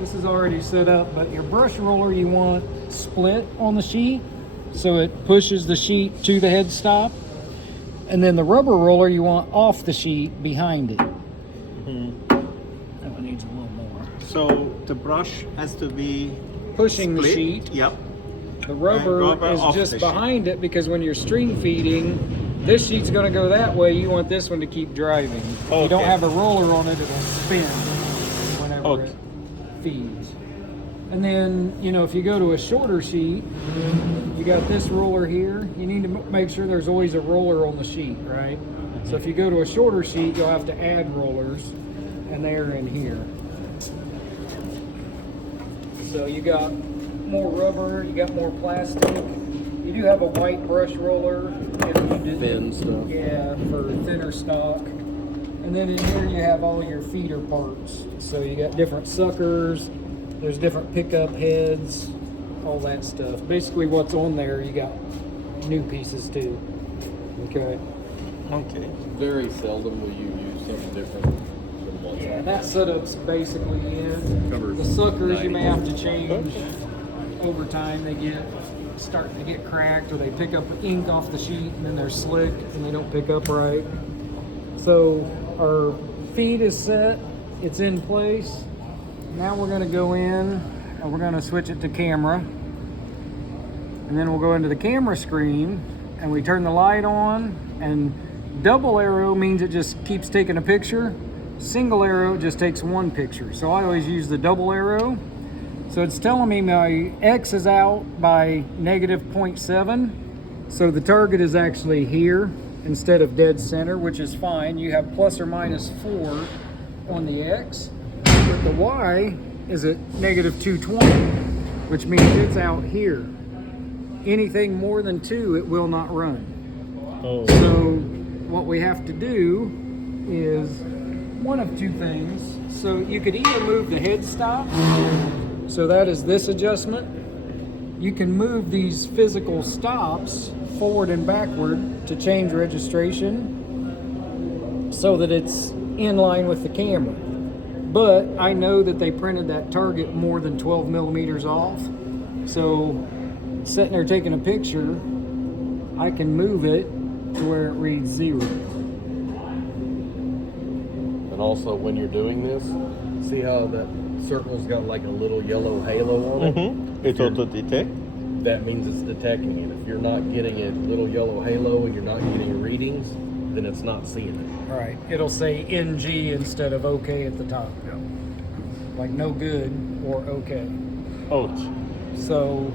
This is already set up, but your brush roller you want split on the sheet, so it pushes the sheet to the head stop. And then the rubber roller you want off the sheet behind it. That one needs a little more. So the brush has to be Pushing split. the sheet. Yep. The rubber is off just the behind it, because when you're string feeding, this sheet's going to go that way. You want this one to keep driving. If you don't have a roller on it, it'll spin whenever it feeds. And then, you know, if you go to a shorter sheet, you got this roller here. You need to make sure there's always a roller on the sheet, right? So if you go to a shorter sheet, you'll have to add rollers, and they're in here. So you got more rubber, you got more plastic. You do have a white brush roller if you did Thin stuff. Yeah, for thinner stock. And then in here you have all your feeder parts. So you got different suckers, there's different pickup heads, all that stuff. Basically what's on there, you got new pieces too. Okay. Okay. Very seldom will you use something different than one. Yeah, that setup's basically it. Covers The suckers you may 90. have to change over time. They starting to get cracked, or they pick up ink off the sheet and then they're slick and they don't pick up right. So our feed is set, it's in place. Now we're going to go in and we're going to switch it to camera, and then we'll go into the camera screen and we turn the light on. And double arrow means it just keeps taking a picture. Single arrow just takes one picture. So I always use the double arrow. So it's telling me my X is out by -0.7. So the target is actually here instead of dead center, which is fine. You have ±4 on the X, but the Y is at -220, which means it's out here. Anything more than 2, it will not run. Oh. So what we have to do is one of two things. So you could either move the head stop, so that is this adjustment. You can move these physical stops forward and backward to change registration so that it's in line with the camera. But I know that they printed that target more than 12 millimeters off. So sitting there taking a picture, I can move it to where it reads 0. And also when you're doing this, see how that circle's got like a little yellow halo on it? It auto detect. That means it's detecting it. If you're not getting a little yellow halo and you're not getting readings, then it's not seeing it. Right. It'll say NG instead of OK at the top. Like no good or OK. Ouch. So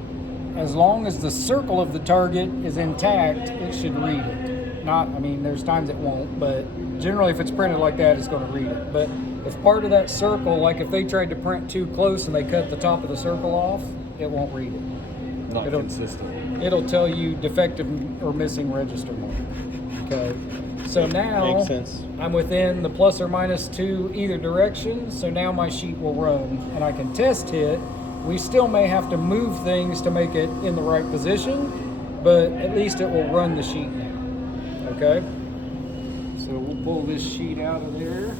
as long as the circle of the target is intact, it should read it. Not, I mean, there's times it won't, but generally if it's printed like that, it's going to read it. But if part of that circle, like if they tried to print too close and they cut the top of the circle off, it won't read it. Not consistent. It'll tell you defective or missing register mark. Okay. So now Makes sense. I'm within the ±2 either direction. So now my sheet will run and I can test hit. We still may have to move things to make it in the right position, but at least it will run the sheet now. Okay. So we'll pull this sheet out of there.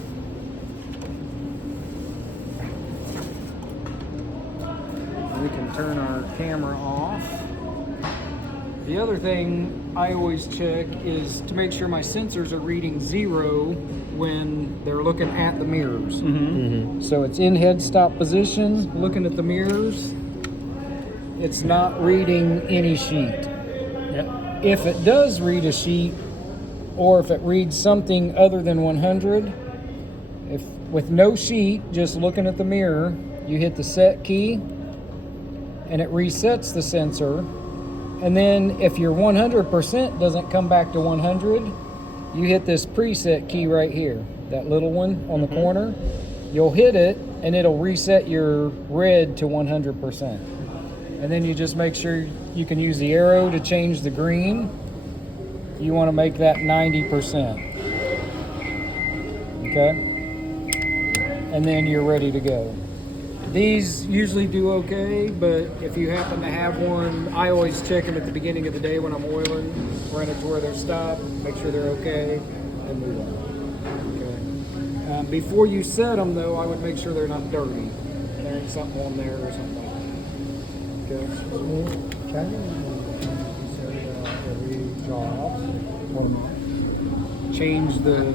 We can turn our camera off. The other thing I always check is to make sure my sensors are reading 0 when they're looking at the mirrors. So it's in head stop position, looking at the mirrors. It's not reading any sheet. If it does read a sheet, or if it reads something other than 100, if with no sheet, just looking at the mirror, you hit the set key and it resets the sensor. And then if your 100% doesn't come back to 100, you hit this preset key right here, that little one on the corner. You'll hit it and it'll reset your red to 100%. And then you just make sure you can use the arrow to change the green. You want to make that 90%. Okay? And then you're ready to go. These usually do okay, but if you happen to have one, I always check them at the beginning of the day when I'm oiling, run it to where they're stopped, make sure they're okay, and move on. Okay. Before you set them, though, I would make sure they're not dirty. there ain't something on there or something like that. Okay. Every job, or Change the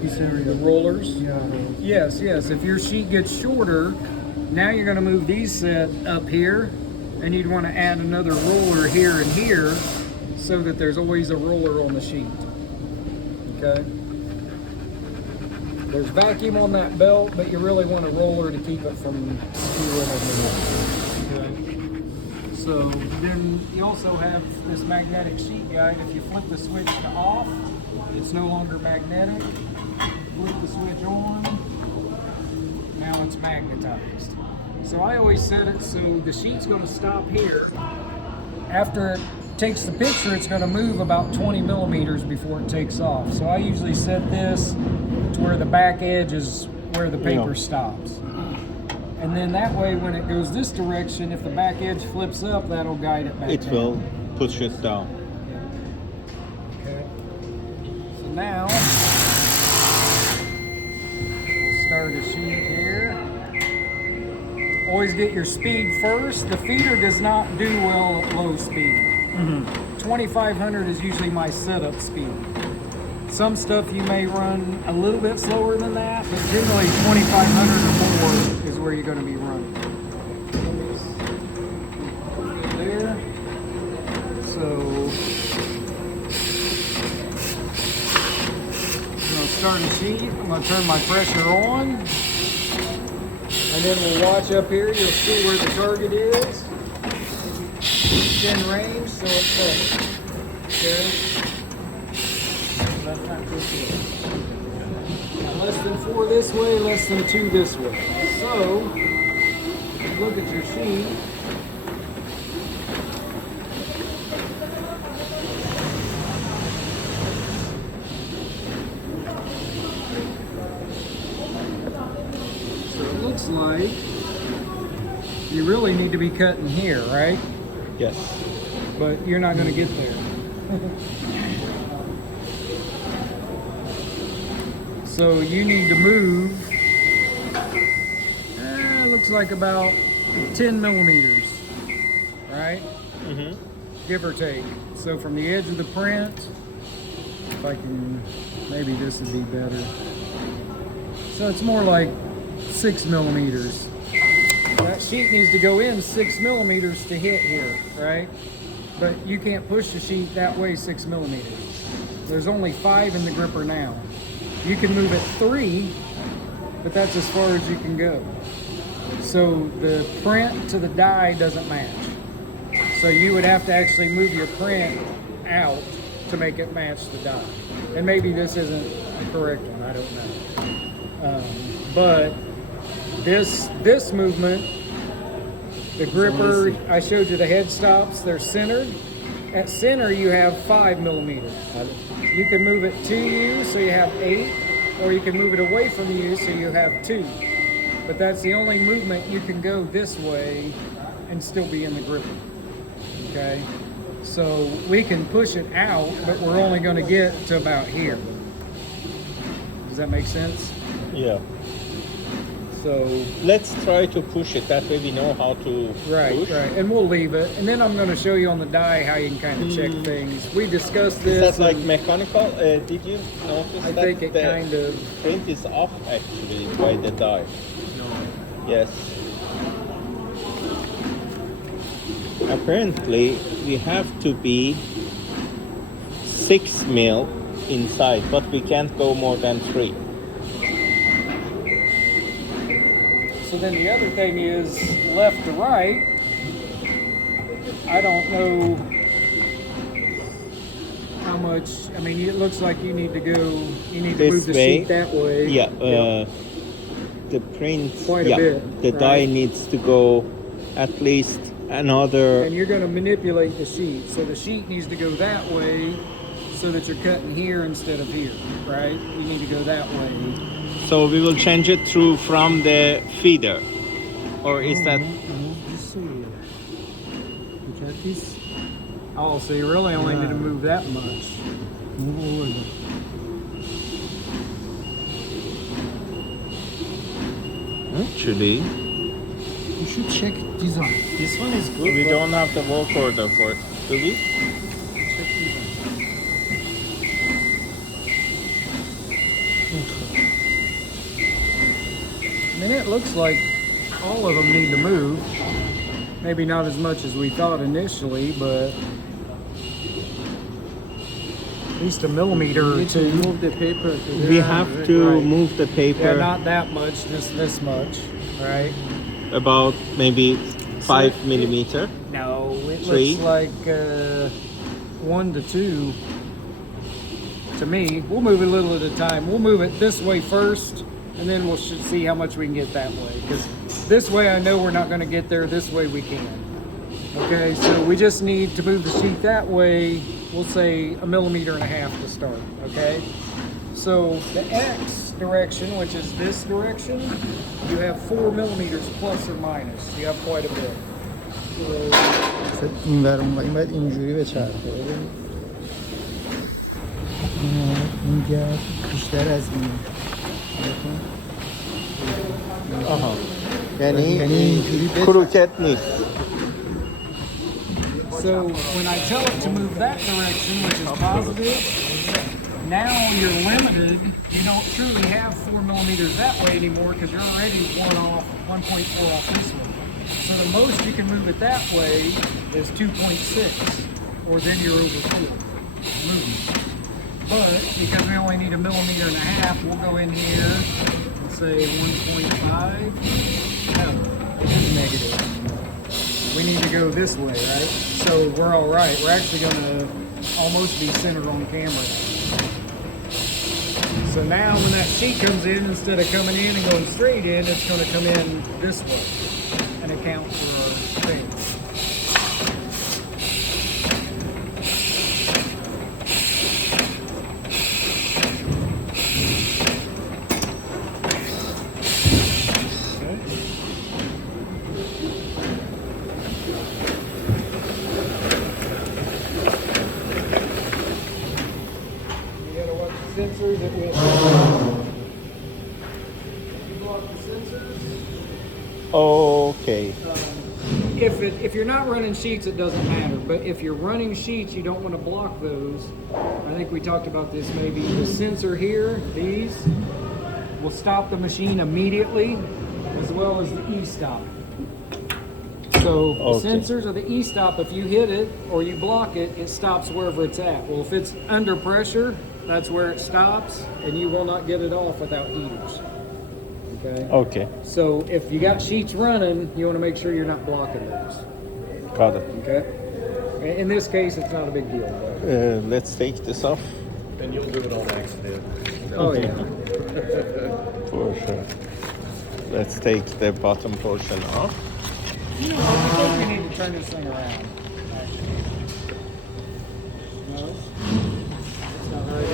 this area. the rollers. Yeah. Yes, yes. If your sheet gets shorter, now you're going to move these set up here, and you'd want to add another roller here and here, so that there's always a roller on the sheet. Okay. There's vacuum on that belt, but you really want a roller to keep it from spewing over. Okay. So then you also have this magnetic sheet guide. If you flip the switch to off, it's no longer magnetic. Flip the switch on, now it's magnetized. So I always set it so the sheet's going to stop here. After it takes the picture, it's going to move about 20 millimeters before it takes off. So I usually set this to where the back edge is where the paper stops. And then that way, when it goes this direction, if the back edge flips up, that'll guide it back It down. will push it down. Okay. So now, we'll start a sheet here. Always get your speed first. The feeder does not do well at low speed. 2500 is usually my setup speed. Some stuff you may run a little bit slower than that, but generally 2500 or more is where you're going to be running. There. So, I'm going to start a sheet. I'm going to turn my pressure on. And then we'll watch up here. You'll see where the target is. It's in range, so it's set. Okay. Left hand this way. Now, less than 4 this way, less than 2 this way. So, look at your sheet. So it looks like you really need to be cutting here, right? Yes. But you're not going to get there. So you need to move, looks like about 10 millimeters, right? Mm-hmm. Give or take. So from the edge of the print, if I can, maybe this would be better. So it's more like 6 millimeters. That sheet needs to go in 6 millimeters to hit here, right? But you can't push the sheet that way 6 millimeters. There's only 5 in the gripper now. You can move it 3, but that's as far as you can go. So the print to the die doesn't match. So you would have to actually move your print out to make it match the die. And maybe this isn't the correct one, I don't know. But this movement, the gripper, I showed you the head stops, they're centered. At center, you have 5 millimeters. You can move it to you, so you have 8, or you can move it away from you, so you have 2. But that's the only movement you can go this way and still be in the gripper. Okay? So we can push it out, but we're only going to get to about here. Does that make sense? Yeah. So Let's try to push it. That way we know how to right, push. right, and we'll leave it, and then I'm going to show you on the die how you can kind of check things. We discussed Is this. that like and mechanical? Did you notice I that think it the kind of. print is off actually by the die? Yes. Apparently, we have to be 6 mil inside, but we can't go more than 3. So then the other thing is left to right. I don't know how much. I mean, it looks like you need to go. You need to This move the way? sheet that way. Yeah. The print. Quite a yeah, bit, the die right? needs to go at least another. And you're going to manipulate the sheet. So the sheet needs to go that way, so that you're cutting here instead of here, right? You need to go that way. So we will change it through from the feeder, or is that? Let's see. Look at this. Oh, so you really only need to move that much. Move over. Actually, You should check design. This one is good. we don't have the work order for it, do we? Check design. I mean, it looks like all of them need to move. Maybe not as much as we thought initially, but at least a millimeter or two. Move the paper. To We there. have to Right. move the paper Yeah, not that much, just this much, right? about maybe 5 millimeter. No, it Three? looks like 1 to 2 to me. We'll move it a little at a time. We'll move it this way first, and then we'll see how much we can get that way. Because this way I know we're not going to get there. This way we can. Okay, so we just need to move the sheet that way. We'll say 1.5 millimeters to start. Okay, so the X direction, which is this direction, you have 4 millimeters plus or minus. You have quite a bit. این ور اون ور. این باید اینجوری بچرخه. این گرد بیشتر از این. آها. یعنی اینجوری کروکت نیست. So when I tell it to move that direction, which is positive, now you're limited. You don't truly have 4 millimeters that way anymore because you're already 1.4 off this one. So the most you can move it that way is 2.6, or then you're over 4 moving. But because we only need 1.5 millimeters, we'll go in here and say 1.5. No, it is negative. We need to go this way, right? So we're all right. We're actually going to almost be centered on camera now. So now when that sheet comes in, instead of coming in and going straight in, it's going to come in this way and account for our thing. Sensors that we block the sensors. Okay. If you're not running sheets, it doesn't matter. But if you're running sheets, you don't want to block those. I think we talked about this maybe. The sensor here, these, will stop the machine immediately, as well as the e-stop. So the Okay. sensors or the e-stop, if you hit it or you block it, it stops wherever it's at. Well, if it's under pressure, that's where it stops, and you will not get it off without heaters. Okay? Okay. So if you got sheets running, you want to make sure you're not blocking those. Got it. Okay? In this case, it's not a big deal. But, Let's take this off And you'll do it on accident. oh, yeah. for sure. Let's take the bottom portion off. You know, I think we need to turn this thing around. Actually. No? It's not right.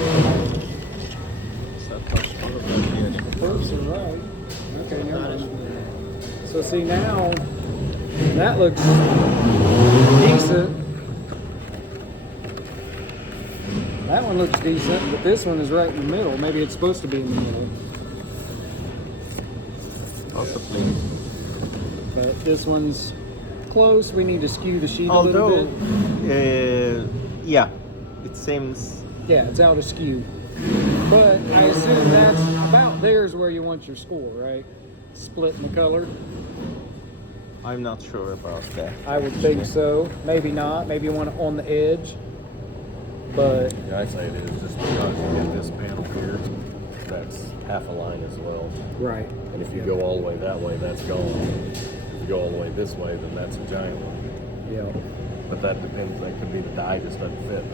The first are right. Okay, never mind. So see now, that looks decent. That one looks decent, but this one is right in the middle. Maybe it's supposed to be in the middle. Possibly. But this one's close. We need to skew the sheet a little Although, bit. yeah, it seems. Yeah, it's out askew. But I assume that's about there's where you want your score, right? Splitting the color. I'm not sure about that. I would think so. Maybe not. Maybe you want it on the edge. But Yeah, I say it is just because you get this panel here, that's half a line as well. right. And if you go all the way that way, that's gone. If you go all the way this way, then that's a giant one. Yeah. But that depends. That could be the die just doesn't fit.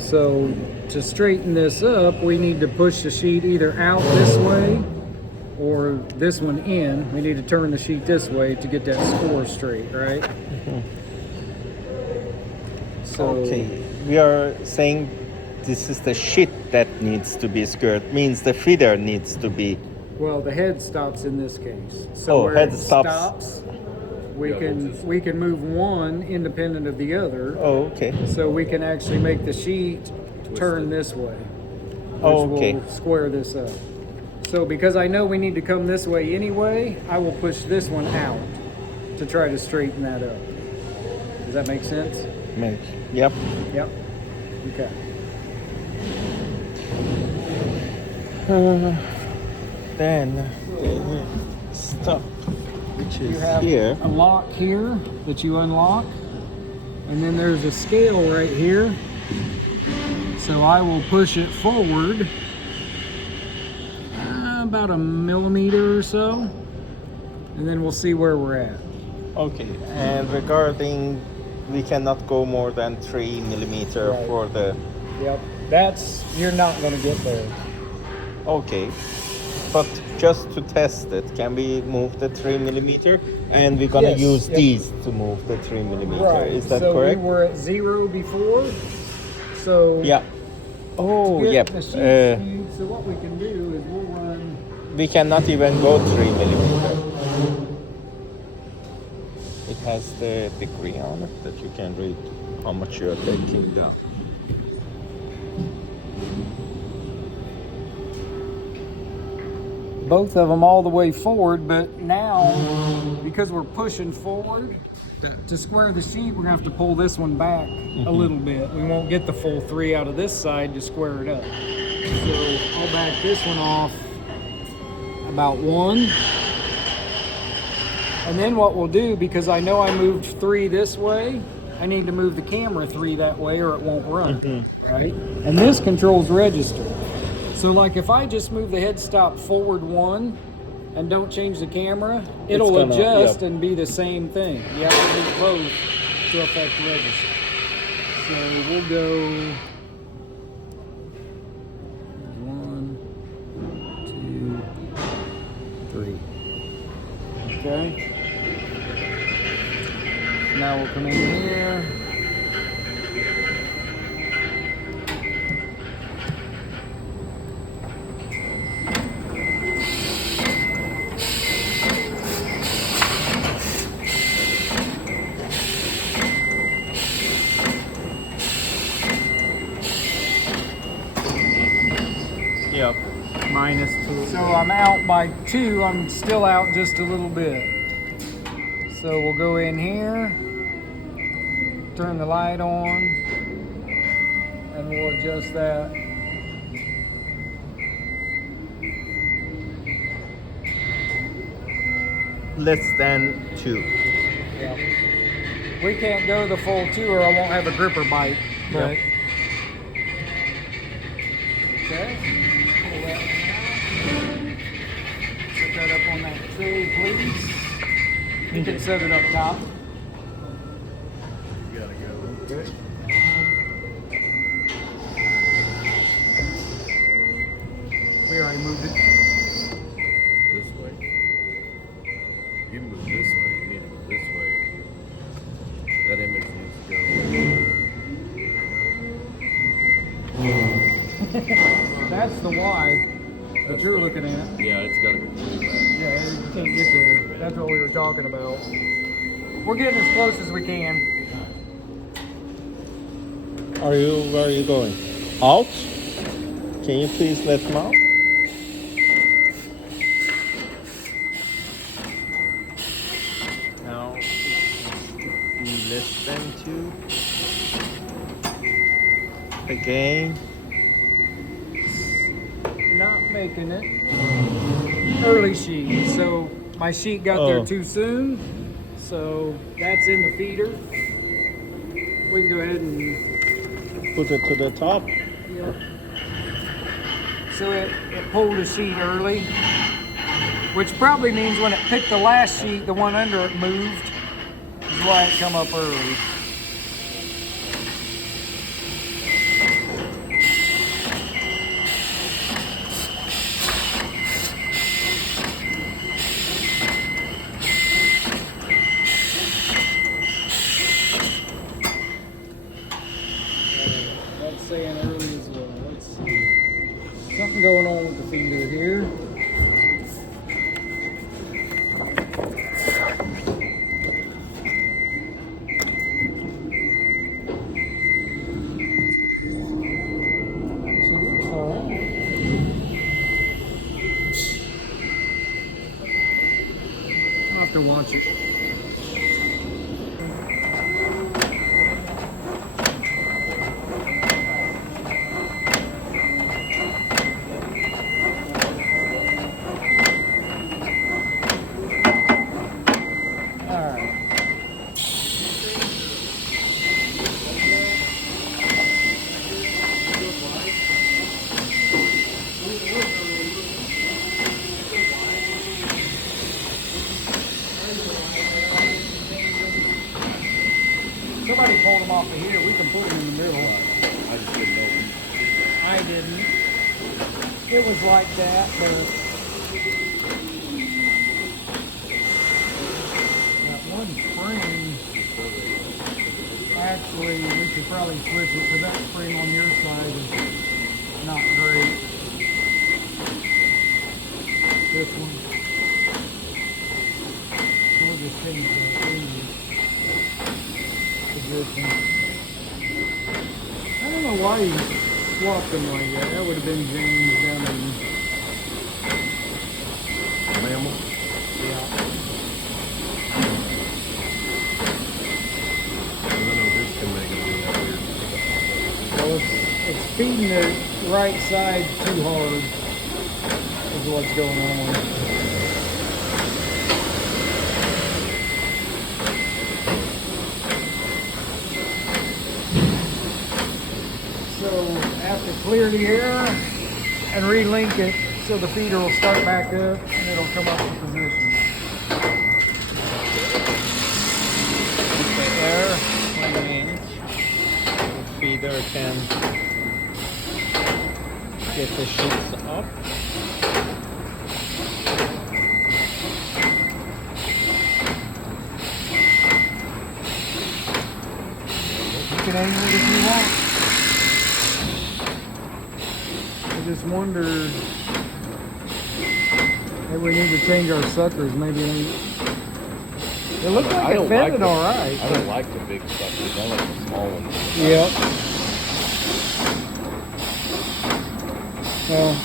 So to straighten this up, we need to push the sheet either out this way or this one in. We need to turn the sheet this way to get that score straight, right? So Okay, we are saying this is the sheet that needs to be squared. Means the feeder needs to be. well, the head stops in this case. So Oh, where head it stops. stops, we Yeah, can we'll just- we can move one independent of the other. Oh, okay. So we can actually make the sheet turn this way, which Oh, okay. will square this up. So because I know we need to come this way anyway, I will push this one out to try to straighten that up. Does that make sense? Yep. Yep. Okay. Then the stop, which You is have here. a lock here that you unlock, and then there's a scale right here. So I will push it forward about a millimeter or so, and then we'll see where we're at. Okay, and regarding, we cannot go more than 3 millimeter Right. for the. Yep, you're not going to get there. Okay, but just to test it, can we move the 3 millimeter? And we're gonna Yes, use yep. these to move the 3 millimeter. Right. Is that so correct? we were at 0 before. So Yeah. Oh, get yep. the sheet skewed. So what we can do is we'll run. We cannot even go 3 millimeter. It has the degree on it that you can read how much you're taking down. Both of them all the way forward, but now because we're pushing forward to square the sheet, we're gonna have to pull this one back a little bit. We won't get the full 3 out of this side to square it up. So I'll back this one off about 1. And then what we'll do, because I know I moved 3 this way, I need to move the camera 3 that way or it won't run, right? And this controls register. So like if I just move the head stop forward 1 and don't change the camera, it'll gonna- adjust yep. and be the same thing. You have to move both to affect register. So we'll go 1, 2, 3. Okay. Now we'll come in here. Yep. -2. So I'm out by 2. I'm still out just a little bit. So we'll go in here, turn the light on, and we'll adjust that. Less than 2. Yeah. We can't go the full 2 or I won't have a gripper bite. But okay. Pull that one out. Put that up on that tray, please. You can set it up top. You gotta go Okay. We already moved it. this way. You move this way. You need to move this way. That image needs to go. That's the Y that you're looking at. Yeah, it's gotta go through that. Yeah, you can't get there. That's what we were talking about. We're getting as close as we can. Where are you going? Out? Can you please let them out? Now, less than 2. Again. Not making it. Early sheet. So my sheet got there too soon. So that's in the feeder. We can go ahead and Put it to the top. so it pulled a sheet early, which probably means when it picked the last sheet, the one under it moved. Is why it come up early. That's saying early as well. Let's see. Something going on with the feeder here. to watch it. Somebody pulled them off of here. We can put them in the middle. I just didn't know. I didn't. It was like that, but that one spring, actually, we should probably switch it because that spring on your side is not great. This one. We'll just change the position. I don't know why he swapped them like that. That would have been James down in. Mammal? Yeah. I don't know, this can make it do that weird. Well, it's feeding the right side too hard is what's going on. So I have to clear the air and relink it so the feeder will start back up and it'll come up in position. There, 1 inch. The feeder can get the sheets up. You can angle it if you want. I just wonder if we need to change our suckers. Maybe it looked I like it don't fed like it the- all right. I don't like the big suckers. I like the small ones. Yep. Well,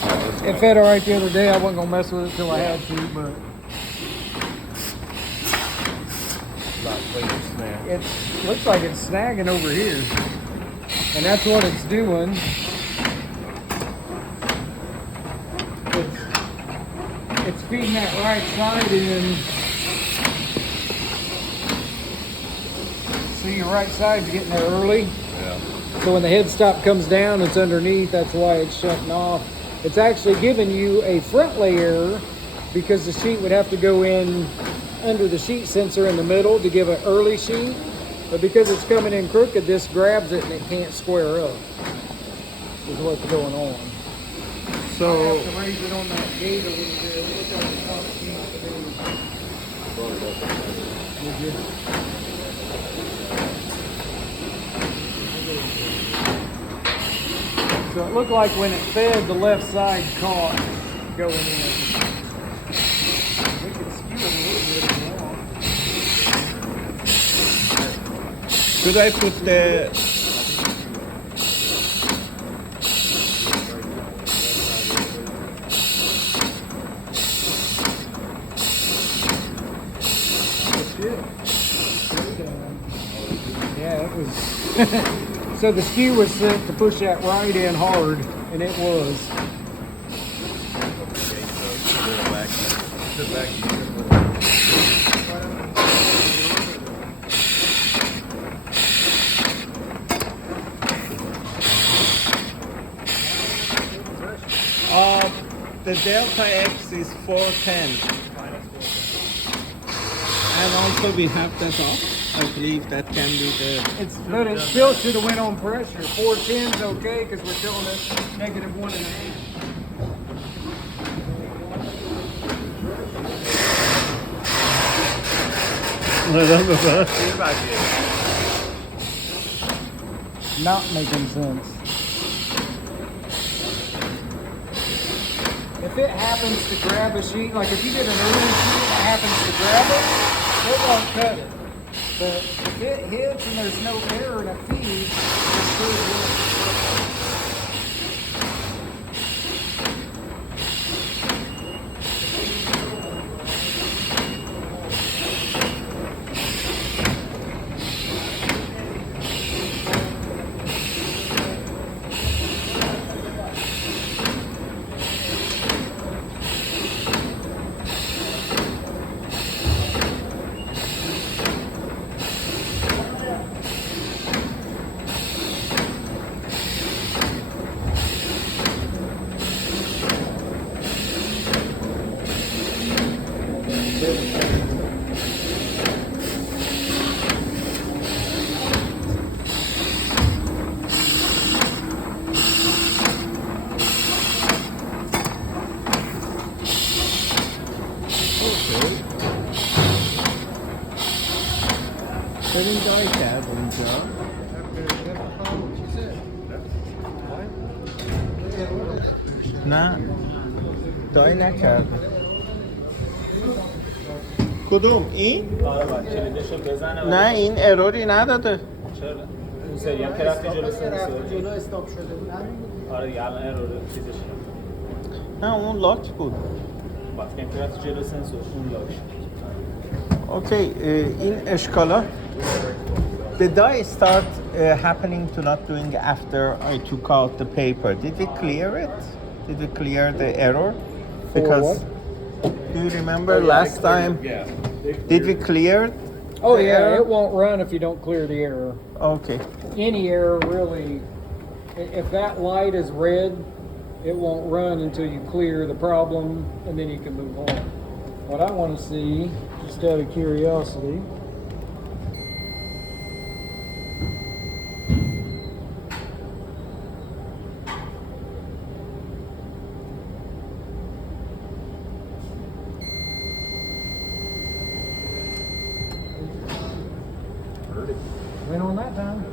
it fed all right the other day. I wasn't gonna mess with it till I had to, but Not clean and snap. it looks like it's snagging over here, and that's what it's doing. It's feeding that right side in. See, your right side's getting there early. Yeah. So when the headstop comes down, it's underneath. That's why it's shutting off. It's actually giving you a front layer because the sheet would have to go in under the sheet sensor in the middle to give an early sheet. But because it's coming in crooked, this grabs it and it can't square up. Is what's going on. So I have to raise it on that gate a little bit. Look at the top sheet. Would you? So it looked like when it fed, the left side caught going in. We can skew it a little bit if you want. should I put the Yeah, it was. So the skew was set to push that right in hard, and it was. the delta X is 410. And also we have that off. I believe that can be the But it still should have went on pressure. 410 is okay because we're telling it -1.5. Not making sense. If it happens to grab a sheet, like if you get an early sheet that happens to grab it, it won't cut it. But if it hits and there's no error and it feeds, it's pretty good. Senin DieCut oyuncağı. نه دای نکرد کدوم این؟ آره باید کلیدشو بزنه نه این اروری نداده چرا؟ اون سری هم که رفتی جلو سنسور جلو استاپ شده بود. آره دیگه الان ارور چیزش نه اون لاک بود باید که رفتی جلو سنسور اون لاک اوکی این اشکالا The die start happening to not doing after I took out the paper. Did we clear it? Did we clear the error? Because do you remember last time? Yeah. Did we clear it? Oh The yeah, error? it won't run if you don't clear the error. Okay. Any error really, if that light is red, it won't run until you clear the problem and then you can move on. What I want to see, just out of curiosity, went on that time.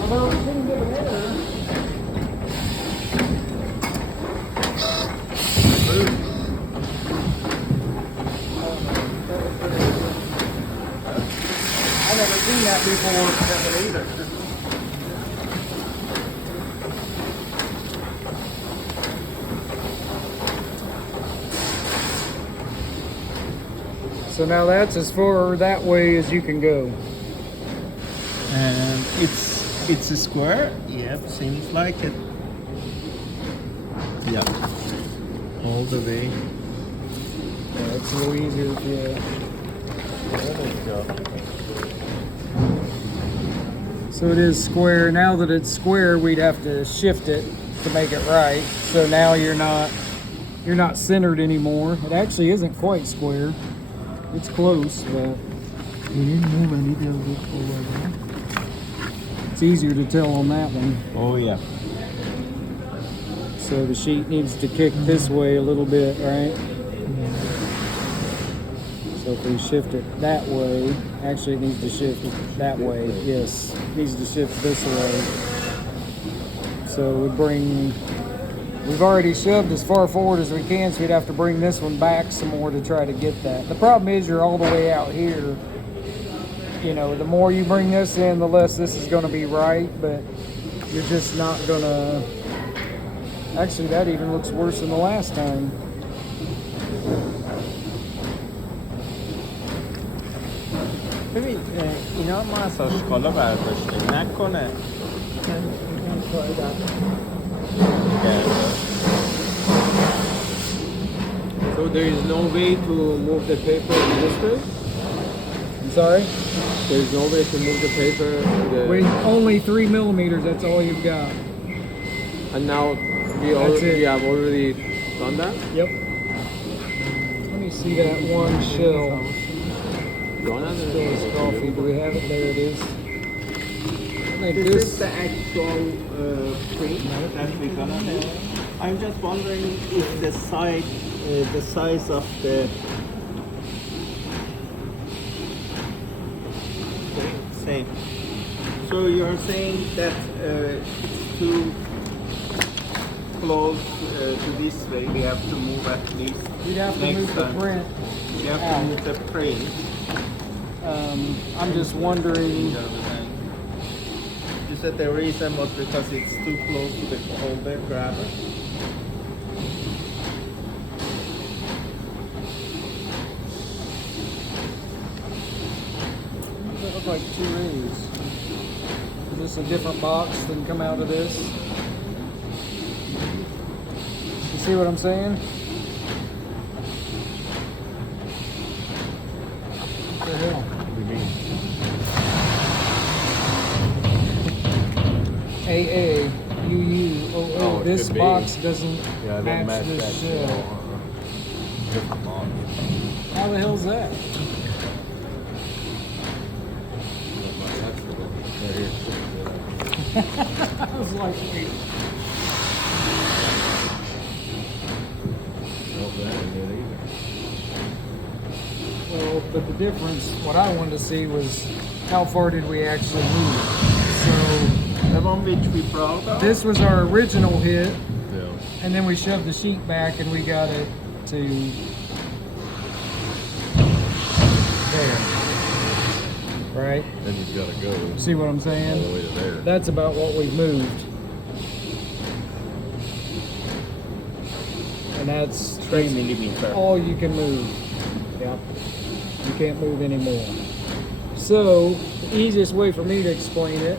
Although it didn't give an error. I've never seen that before. Either. So now that's as far that way as you can go. And it's a square. Yep, seems like it. Yep. All the way. Yeah, it's a little easier if you. There we go. So it is square. Now that it's square, we'd have to shift it to make it right. So now you're not centered anymore. It actually isn't quite square. It's close, but You didn't move any of it forward. it's easier to tell on that one. Oh yeah. So the sheet needs to kick this way a little bit, right? So if we shift it that way, actually it needs to shift that way. Yes, it needs to shift this way. So we've already shoved as far forward as we can, so we'd have to bring this one back some more to try to get that. The problem is you're all the way out here. You know, the more you bring this in, the less this is going to be right, but you're just not going to... Actually, that even looks worse than the last time. ببین اینا ما از آشکالا برداشتیم نکنه So there is no way to move the paper in this way? I'm sorry? There is no way to move the paper to the... Wait, only 3 millimeters, that's all you've got. And now That's it. we have already done that? Yep. Let me see that one shell. Still is coffee. Do we have it? There it is. I think This is this. the actual print that we're gonna do. I'm just wondering if the size of the same. So you're saying that it's too close to this way. We have to move at least. You'd have to next move the time. print. We have to move the print. I'm just wondering. You said the reason was because it's too close to the holder grabber. They look like two A's. This just a different box than come out of this. You see what I'm saying? What the hell? What do you mean? AA, UU, OO. Oh, it This could be. box doesn't Yeah, it match didn't match this that shell. shell. Different box. How the hell's that? Right here. I was like, wait. Nope, that ain't it either. Well, but the difference, what I wanted to see was how far did we actually move. So The one which we brought out. this was our original hit, Yeah. and then we shoved the sheet back and we got it to there. Right? Then you've got to go See what I'm all the saying? way to there. That's about what we've moved. And that's 3 millimeter. all you can move. Yep. You can't move anymore. So, the easiest way for me to explain it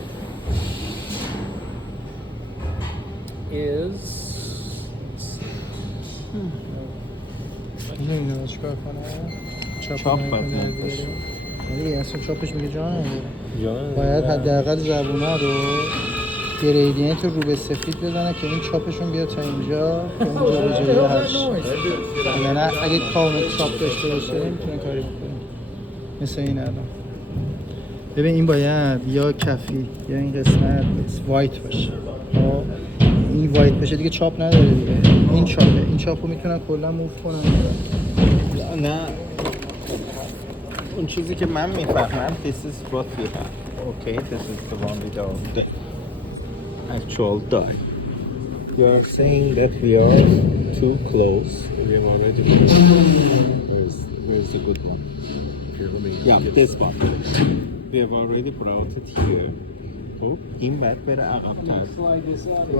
is نمیدونم چیکار کنم. چاپ نمی‌کنه باید بیاره. بشه. ولی اصلا چاپش میگه جا نداره. جا باید حداقل زبونه رو گریدینت رو به سفید بزنه که این چاپشون بیاد تا اینجا که اون جابجایی هست. یعنی اگه کامل چاپ داشته باشه میتونه کاری بکنه. مثل این الان. ببین این باید یا کفی یا این قسمت وایت باشه. خب این وایت باشه دیگه چاپ نداره دیگه. این چاپه. این چاپو میتونن کلا موو کنن. نه اون چیزی که من میفهمم this is what we have. Okay, this is the one without the actual die. You are saying that we are too close. We have already. Where's the good one? Here, let me. Yeah, get- this one. We have already brought it here. خب این بعد بره عقب‌تر.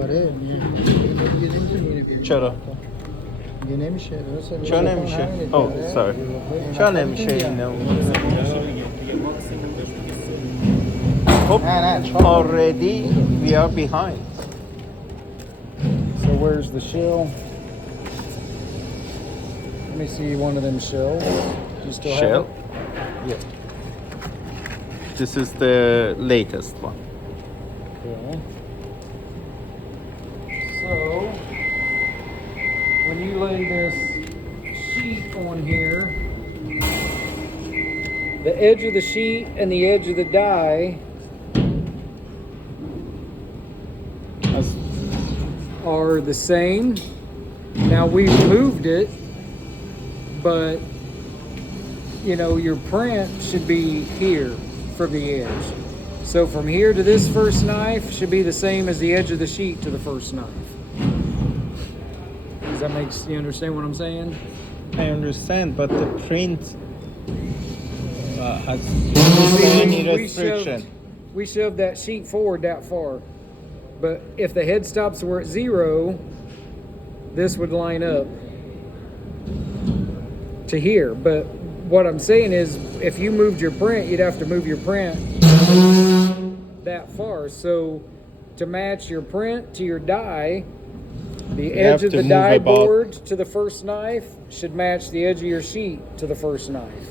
آره دیگه نمیتونی اینو بیاری. چرا؟ دیگه نمیشه درسته. چرا نمیشه؟ Oh, sorry. چرا نمیشه اینو؟ خب نه چاپ. already we are behind. So where's the shell? Let me see one of them shells. You still have Shell? it? Yeah. This is the latest one. Okay. So when you lay this sheet on here, the edge of the sheet and the edge of the die are the same. Now we've moved it, but you know your print should be here from the edge. So from here to this first knife should be the same as the edge of the sheet to the first knife. Does that make you understand what I'm saying? I understand, but the print has any restriction. We shoved that sheet forward that far. But if the head stops were at 0, this would line up to here. But what I'm saying is, if you moved your print, you'd have to move your print that far. So to match your print to your die, the You edge have of to the move die about- board to the first knife should match the edge of your sheet to the first knife.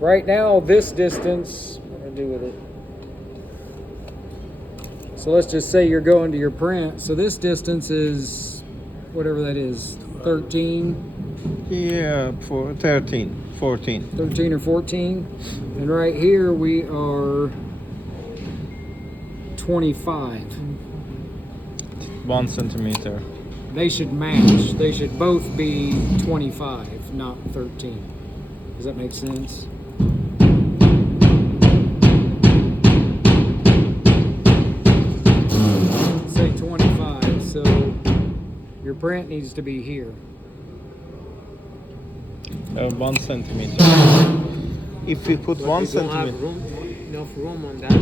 Right now, this distance, what do I do with it? So let's just say you're going to your print. So this distance is whatever that is, 13, Yeah, for 13, 14. 13 or 14. And right here we are 25. 1 centimeter. They should match. They should both be 25, not 13. Does that make sense? Say 25, so your print needs to be here. 1 centimeter. If we put 1 centimeter. Enough room on that.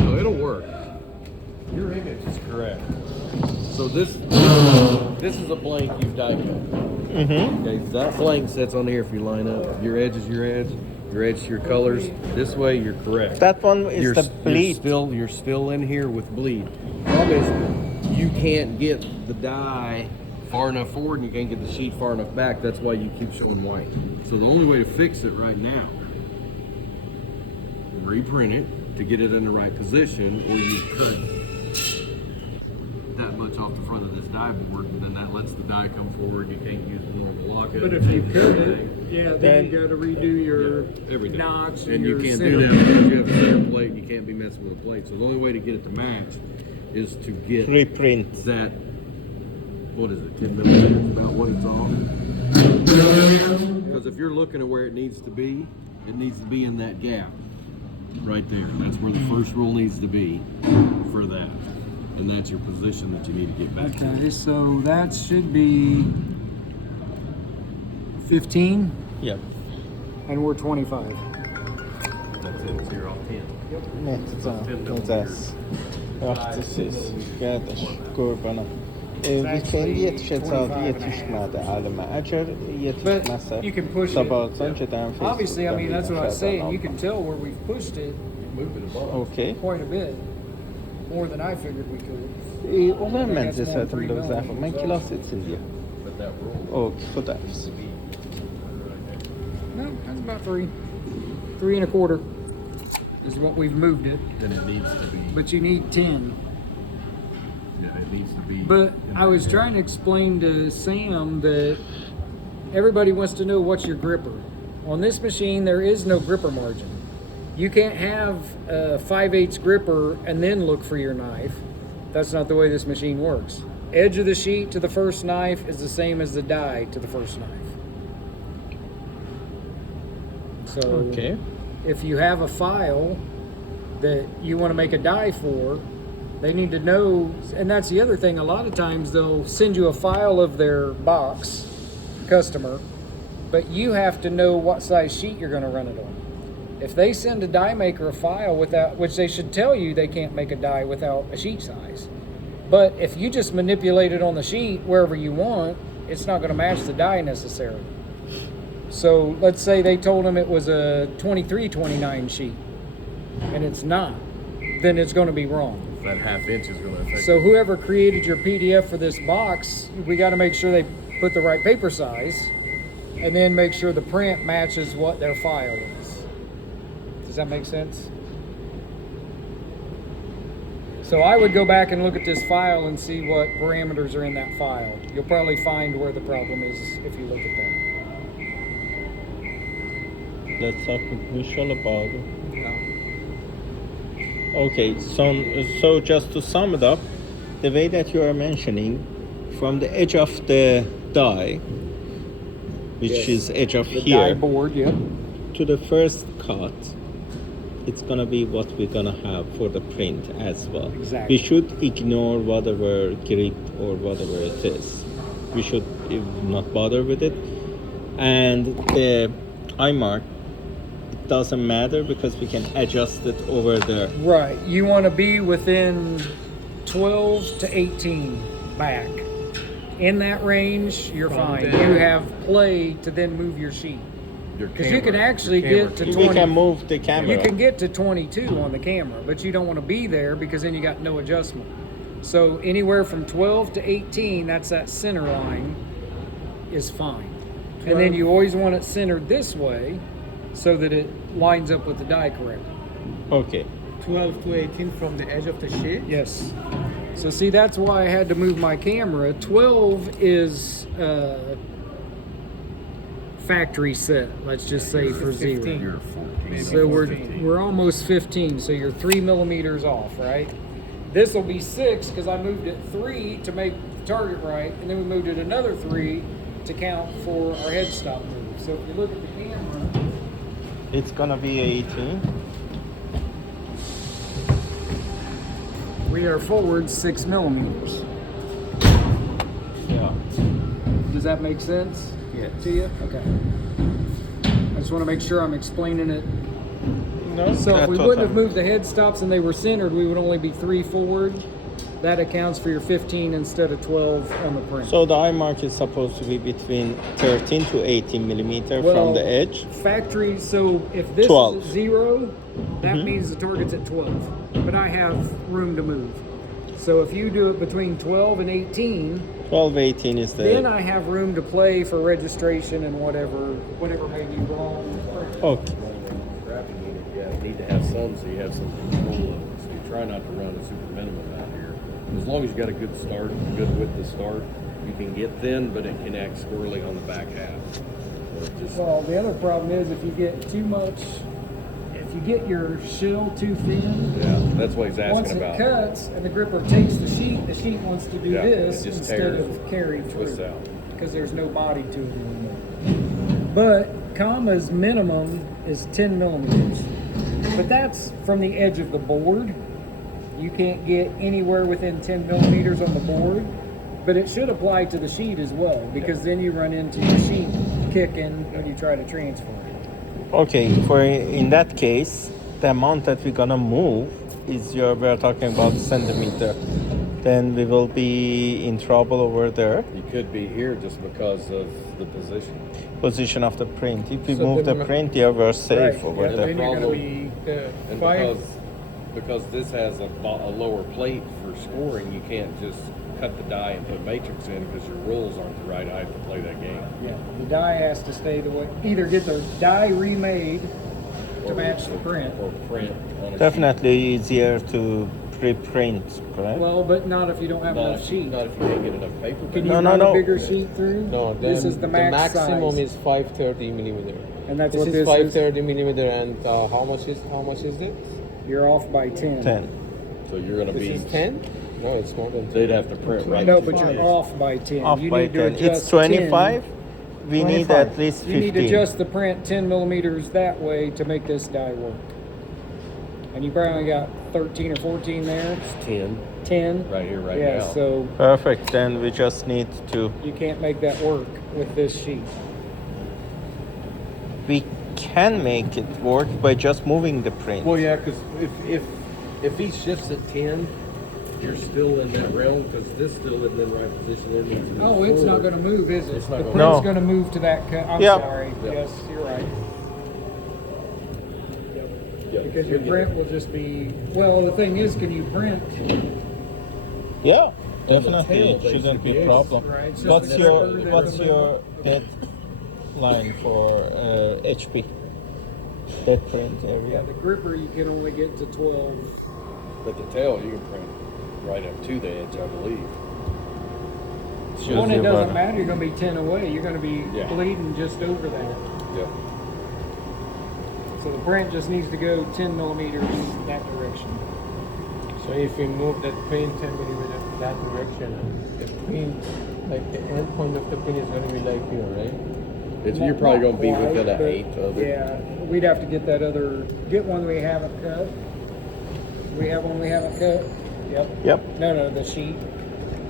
No, it'll work. Your image is correct. So this is a blank you've die cut. Mm-hmm. Okay, that blank sets on here if you line up. Your edge is your edge. Your edge, your colors. This way, you're correct. That one is You're, the s- bleed. You're still in here with bleed. Problem is, you can't get the dye far enough forward, and you can't get the sheet far enough back. That's why you keep showing white. So the only way to fix it right now, reprint it to get it in the right position, or you cut that much off the front of this die board, and then that lets the die come forward. You can't use the normal lock it. But if you cut it, yeah, then you got to redo your everything. notch And you your can't center. do that because you have a center plate. You can't be messing with a plate. So the only way to get it to match is to get Reprint. that. What is it? 10 millimeters, about what it's off. Because if you're looking at where it needs to be in that gap right there. That's where the first rule needs to be for that. And that's your position that you need to get back to. Okay, so that should be 15, Yep. and we're 25. That's it. 0 off 10. Det az. Precis. Gärdes kurvana. Vi kan jättekänsligt alma But you can push it. it. Obviously, I mean, that's what I was saying. You can tell where we've pushed it Moving above. Okej. quite a bit. More than I figured we could. Ornamentet så att de blev därför. Men klassigt ser det. But that rule. Och sådär. No, that's about 3. 3 1/4 is what we've moved it. Then it needs to be. But you need 10. Yeah, it needs to be. But I was trying to explain to Sam that everybody wants to know what's your gripper. On this machine, there is no gripper margin. You can't have a 5/8 gripper and then look for your knife. That's not the way this machine works. Edge of the sheet to the first knife is the same as the die to the first knife. So Okay. if you have a file that you want to make a die for, they need to know, and that's the other thing, a lot of times they'll send you a file of their box, customer, but you have to know what size sheet you're going to run it on. If they send a die maker a file without, which they should tell you they can't make a die without a sheet size. But if you just manipulate it on the sheet wherever you want, it's not going to match the die necessarily. So let's say they told them it was a 23-29 sheet, and it's not, then it's going to be wrong. That ½ inch is going to affect. So whoever created your PDF for this box, we got to make sure they put the right paper size, and then make sure the print matches what their file is. Does that make sense? So I would go back and look at this file and see what parameters are in that file. You'll probably find where the problem is if you look at that. Let's talk with Visual about it. Okay, so just to sum it up, the way that you are mentioning, from the edge of the die, which Yes. is edge of The here, die board, yep. to the first cut, it's gonna be what we're gonna have for the print as well. Exactly. We should ignore whatever grip or whatever it is. We should not bother with it. And the eye mark, it doesn't matter because we can adjust it over there. Right. You want to be within 12 to 18 back. In that range, you're fine. You have play to then move your sheet. Because you can actually get to We 20. can move the camera. You can get to 22 on the camera, but you don't want to be there because then you got no adjustment. So anywhere from 12 to 18, that's that center line, is fine. And then you always want it centered this way so that it lines up with the die correctly. Okay. 12 to 18 from the edge of the sheet. Yes. So see, that's why I had to move my camera. 12 is factory set, let's just say, for 0. You're 14. So we're almost 15, so you're 3 millimeters off, right? This will be 6 because I moved it 3 to make the target right, and then we moved it another 3 to count for our head stop move. So if you look at the camera, It's gonna be 18. we are forward 6 millimeters. Yeah. Does that make sense? Yes. To you? Okay. I just want to make sure I'm explaining it. No, So if we wouldn't have moved the head stops and they were centered, we would only be 3 forward. that accounts for your 15 instead of 12 on the print. So the eye mark is supposed to be between 13 to 18 millimeter Well, from the edge. Factory, so if this 12. is at 0, that means the target's at 12. But I have room to move. So if you do it between 12 and 18, 12, 18 is the... then I have room to play for registration and whatever may be wrong. Okay. Scrapping unit, you need to have some so you have some control of it. So you try not to run a super minimum out here. As long as you got a good start, good width to start, you can get thin, but it can act squirrely on the back half. Or just, Well, the other problem is if you get too much, if you get your shell too thin, yeah, that's what he's once asking it about. cuts and the gripper takes the sheet wants to do Yeah, it this just instead tears, of carry twists through. out. Because there's no body to it anymore. But comma's minimum is 10 millimeters. But that's from the edge of the board. You can't get anywhere within 10 millimeters on the board. But it should apply to the sheet as well, because then you run into your sheet kicking when you try to transfer it. Okay, for in that case, the amount that we're gonna move is we're talking about centimeter. Then we will be in trouble over there. You could be here just because of the Position of the print. If we So move then the print here, we're safe Right, over yeah, there. then you're gonna problem- be And five. because this has a lower plate for scoring, you can't just cut the die and put matrix in because your rules aren't the right height to play that game. Yeah, the die has to stay the way. Either get the die remade to match the print. Or print on a Definitely easier to pre-print, correct? Well, but not if you don't have sheet. enough sheet. Not if you can't get enough paper. Can No, you no, run no. a bigger sheet through? No, This is the max maximum size. is 530 millimeter. And that's this what is this is? 530 millimeter, and how much is it? You're off by 10. 10. So you're going to This be. is 10? No, it's more than 10. They'd have to print right. No, to but size. you're off by 10. Off you by need to 10. adjust It's 25. 10. We need 25. at least You 15. need to adjust the print 10 millimeters that way to make this die work. And you probably got 13 or 14 there. It's 10 10. right here, right Yeah, now. so Perfect. Then we just need to. you can't make that work with this sheet. We can make it work by just moving the print. Well, yeah, because if he shifts at 10, you're still in that realm because this still isn't in the right position. There needs to be Oh, it's not forward. going to move, is it? It's not The gonna print's move. going to move to that cut. I'm Yeah. sorry. Yeah. Yes, you're right. Yeah, Because you're your print getting- will just be, well, the thing is, can you print? Yeah, the definitely. tail It shouldn't be a basically is, problem. right? It's just What's the your curve there what's in the your deadline for HP? Dead print Yeah, area. the gripper you can only get to 12. But the tail, you can print right up to the edge, I believe. Shows When it you doesn't about- matter, you're going to be 10 away. You're going to be Yeah. bleeding just over that. Yeah. So the print just needs to go 10 millimeters that direction. So if we move that print 10 millimeter in that direction, the print, like the end point of the print is going to be like here, right? You're probably going to be Not within quite, an but eighth of it. Yeah, we'd have to get that get one we haven't cut. We have one we haven't cut. Yep. Yep. No, the sheet.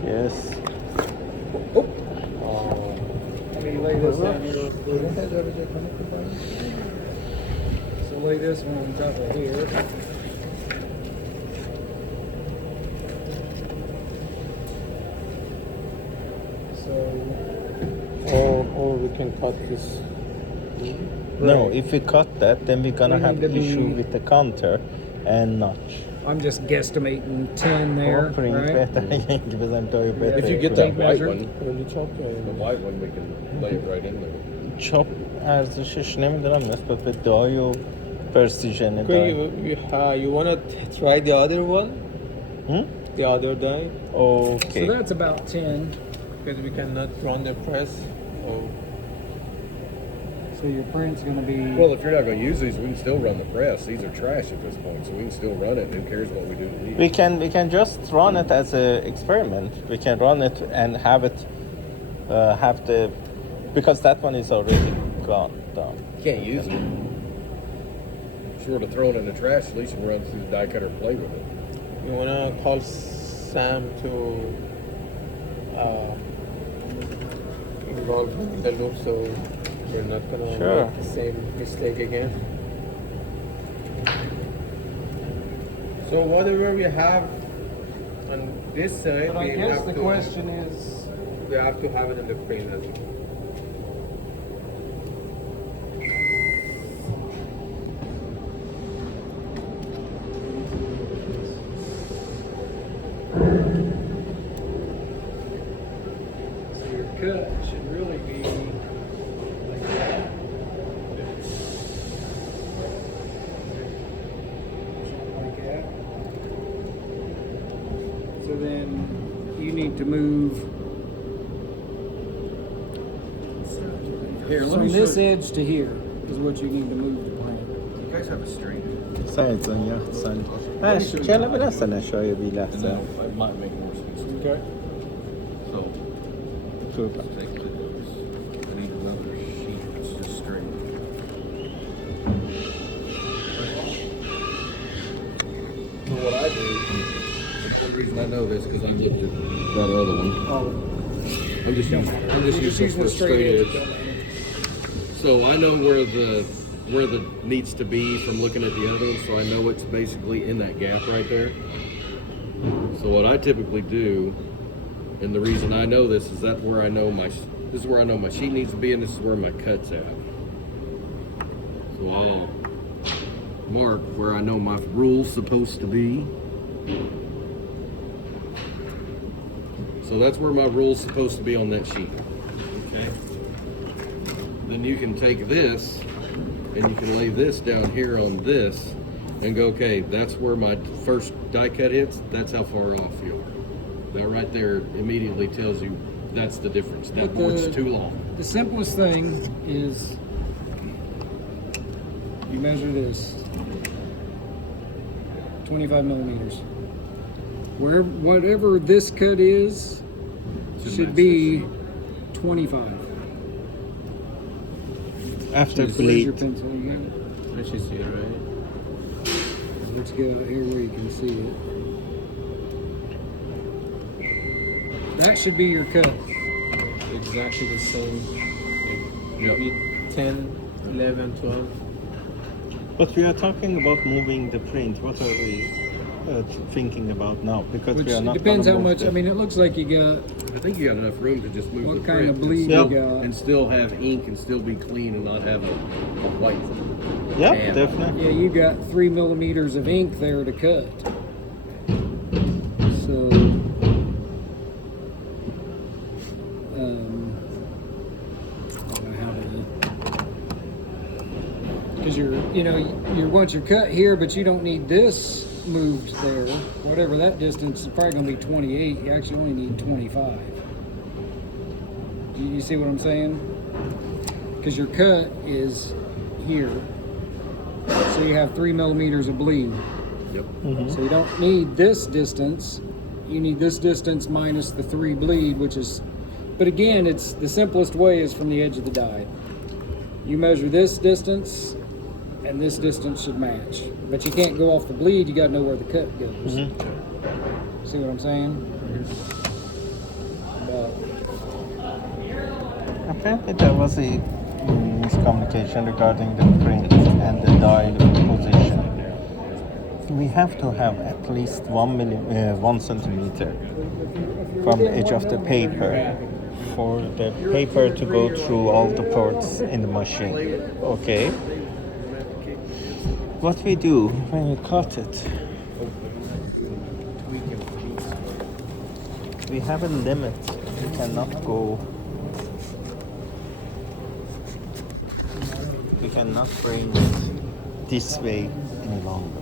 Yes. Let me lay this down here. So lay this one on top of here. So Or we can cut this. No, Right. if we cut that, then we're gonna We have need to issue be- with the counter and notch. I'm just guesstimating 10 there, Print right? better. Give them to you better. If you get Tape that white measure. one, Really chop the white one, we can lay it right in there. چاپ ارزشش نمیدونم نسبت به دای و پرسیژن Okay, دای. you wanna try the other one? Hmm? The other die? Okay. So that's about 10. Because we cannot run the press. Oh. So your print's going to be. Well, if you're not going to use these, we can still run the press. These are trash at this point, so we can still run it. Who cares what we do to these? We can just run it as an experiment. We can run it and have it have the because that one is already gone done. You can't use it. Short of throwing it in the trash, at least you can run through the die cutter and play with it. You wanna call Sam to involve in the loop so we're not gonna Sure. make the same mistake again. So whatever we have On this side, But I we guess have the to, question is, we have to have it in the print as well. so your cut should really be like that. Like that. So then you need to move Here, let from me this show you. edge to here is what you need to move the plane. You guys have a straight. ساعد يحسن ماشي كلا بلسنا شوية And بلسنا then it might make more sense. Okay. So, شوف let's take this. I need another sheet that's just straight. So what I do, the one reason I know this because I looked at that other one. Oh, I'm just using the for straight straight edge. edge. So I know where the needs to be from looking at the other one, so I know it's basically in that gap right there. So what I typically do, and the reason I know this is that where I know this is where I know my sheet needs to be, and this is where my cut's at. So I'll mark where I know my rule's supposed to be. So that's where my rule's supposed to be on that sheet. Okay. Then you can take this and you can lay this down here on this and go, okay, that's where my first die cut hits, that's how far off you are. That right there immediately tells you that's the difference. That But board's the- too long. The simplest thing is you measure this 25 millimeters. Whatever this cut is, should match be the 25. after Where's your bleed pencil? You got it? I should see it, right? Let's get out here where you can see it. That should be your cut. Exactly the same. Yep. Maybe 10, 11, 12. but we are talking about moving the print. What are we thinking about now? Because Which we are not depends gonna how move much. the- I mean, it looks like you got I think you got enough room to just move what the kind of print bleed Yep. you got. and still have ink and still be clean and not have a white. yeah and- definitely Yeah, you got 3 millimeters of ink there to cut. So, I don't know how to, because you want your cut here, but you don't need this moved there. Whatever that distance is probably going to be 28. You actually only need 25. You see what I'm saying? Because your cut is here. So you have 3 millimeters of bleed. Yep. So you don't need this distance. You need this distance minus the 3 bleed, which is, but again, it's the simplest way is from the edge of the die. You measure this distance, and this distance should match. But you can't go off the bleed. You got to know where the cut goes. See what I'm saying? But apparently there was a miscommunication regarding the print and the die position. We have to have at least 1 centimeter from the edge of the paper for the paper to go through all the ports in the machine. Okay. What we do when we cut it, we have a limit. We cannot go. We cannot bring it this way any longer.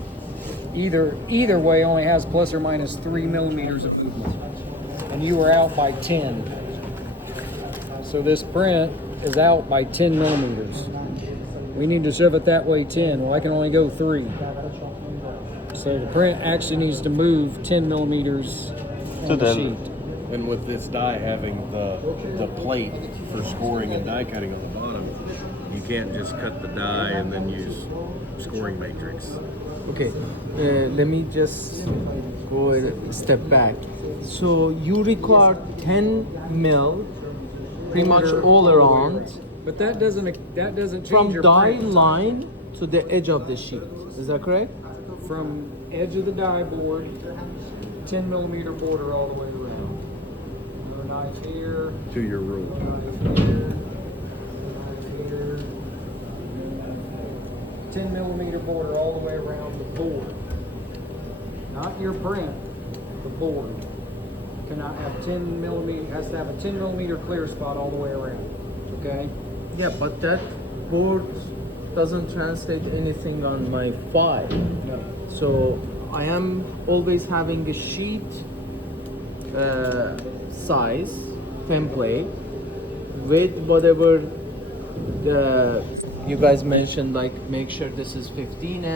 either way only has plus or minus 3 millimeters of movement. And you were out by 10. So this print is out by 10 millimeters. We need to shove it that way 10. Well, I can only go 3. So the print actually needs to move 10 millimeters To on the the- sheet. And with this die having the plate for scoring and die cutting on the bottom, you can't just cut the die and then use scoring matrix. Okay, let me just go a step back. So you require 10 mil, pretty much all around, But that doesn't change from your die print. line to the edge of the sheet. Is that correct? from edge of the die board, 10 millimeter border all the way around. Another knife here, To your rule. knife here, knife here. 10 millimeter border all the way around the board. Not your print, the board. Cannot have 10 millimeter, has to have a 10 millimeter clear spot all the way around. Okay? Yeah, but that board doesn't translate anything on my file. No. So I am always having a sheet size template with whatever you guys mentioned, like make sure this is 15 M.